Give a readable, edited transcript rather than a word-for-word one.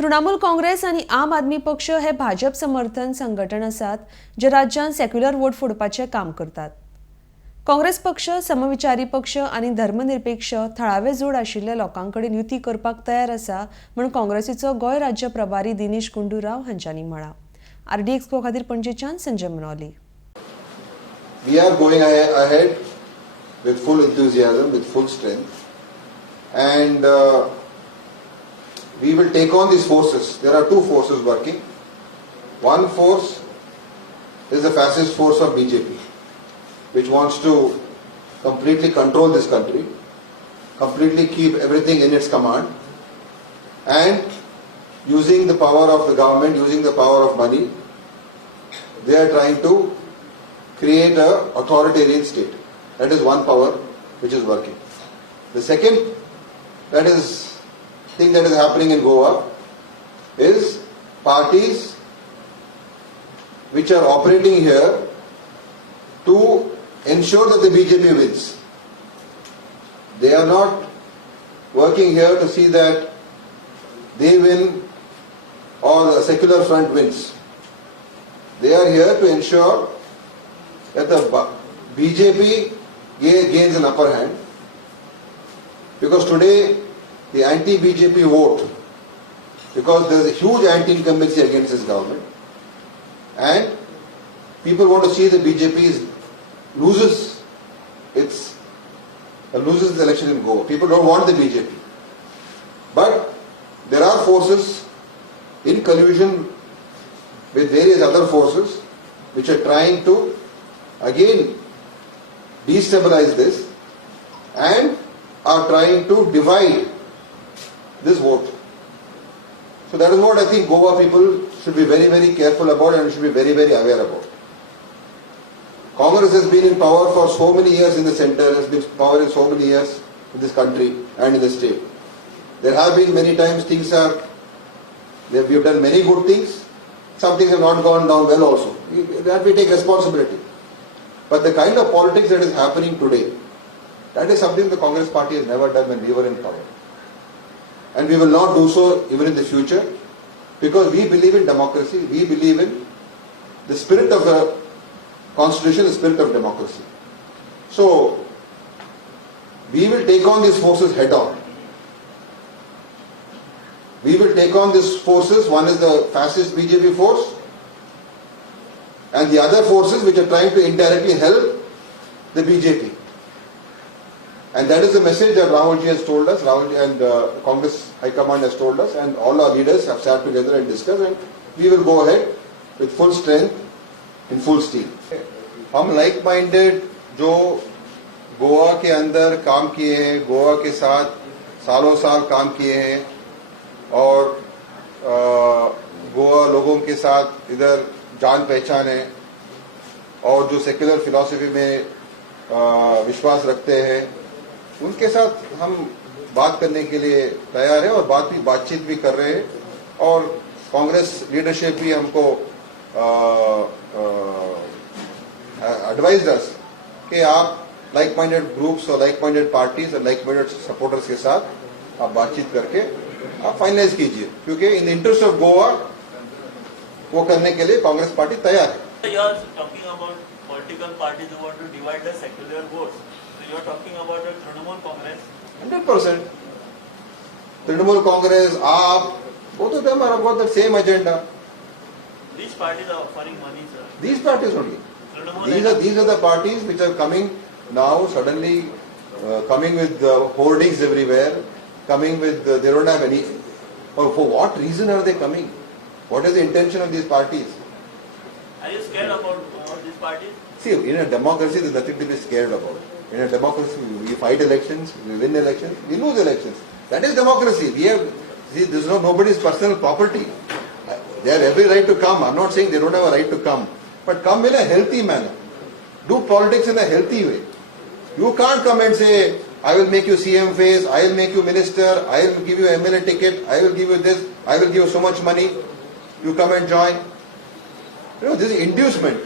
तृणमूल काँग्रेस आणि आम आदमी पक्ष हे भाजप समर्थन संघटन आसात जे राज्यात सेक्युलर वोट फोडपाचे काम करतात। काँग्रेस पक्ष समविचारी पक्ष आणि धर्मनिरपेक्ष थळावे जोड आशिल्ल्या लोकांकडेन युती करपाक तयार आसा म्हणून काँग्रेसीचो गोय राज्य प्रभारी दिनेश गुंडूराव हांच्यांनी म्हळां। आरडी एक्सपो खातीर पणजेच्यान Sanjay Manoli. We are going ahead with full enthusiasm, with full strength, and we will take on these forces. There are two forces working. One force is the fascist force of BJP, which wants to completely control this country, completely keep everything in its command, and using the power of the government, using the power of money, they are trying to create a authoritarian state. That is one power which is working. The second thing that is happening in Goa is parties which are operating here to ensure that the BJP wins. They are not working here to see that they win or the secular front wins. They are here to ensure that the BJP gains an upper hand, because today the anti-BJP vote, because there is a huge anti-incumbency against this government, and people want to see the BJP loses the election in Goa. People don't want the BJP, but there are forces in collusion with various other forces which are trying to again destabilize this and are trying to divide this vote. So that is what I think Goa people should be very, very careful about and should be very, very aware about. Congress has been in power for so many years in the center, has been in power in so many years in this country and in the state. There have been many times we have done many good things. Some things have not gone down well also. That we take responsibility. But the kind of politics that is happening today, that is something the Congress party has never done when we were in power. And we will not do so even in the future, because we believe in democracy, we believe in the spirit of the constitution, the spirit of democracy. So, we will take on these forces head on. We will take on these forces. One is the fascist BJP force, and the other forces which are trying to indirectly help the BJP. And that is the message that Rahulji has told us, Rahulji and Congress High Command has told us, and all our leaders have sat together and discussed, and we will go ahead with full strength, in full steel. हम like minded जो गोवा के अंदर काम किए हैं, गोवा के साथ सालों साल काम किए हैं और गोवा लोगों के साथ इधर जान पहचान है और जो सेक्युलर फिलॉसफी में विश्वास रखते हैं, उनके साथ हम बात करने के लिए तैयार हैं और बातचीत भी कर रहे हैं। और कांग्रेस लीडरशिप भी हमको एडवाइज अस कि आप लाइक माइंडेड ग्रुप्स और लाइक माइंडेड पार्टीज और लाइक माइंडेड सपोर्टर्स के साथ आप बातचीत करके आप फाइनलाइज कीजिए, क्योंकि इन इंटरेस्ट ऑफ गोवा वो करने के लिए कांग्रेस पार्टी तैयार है। You are talking about political parties who want to divide the secular votes. So you are talking about the Trinamool Congress. 100%. Trinamool Congress, AAP, both of them are about the same agenda. Which parties are offering money, sir? These parties only. These are the parties which are coming now suddenly, coming with hoardings everywhere, coming with they don't have any. Or for what reason are they coming? What is the intention of these parties? Are you scared about these parties? See, in a democracy, there is nothing to be scared about. In a democracy, we fight elections, we win elections, we lose elections. That is democracy. This is nobody's personal property. They have every right to come. I'm not saying they don't have a right to come. But come in a healthy manner. Do politics in a healthy way. You can't come and say, I will make you CM face, I will make you minister, I will give you MLA ticket, I will give you this, I will give you so much money. You come and join. This is inducement.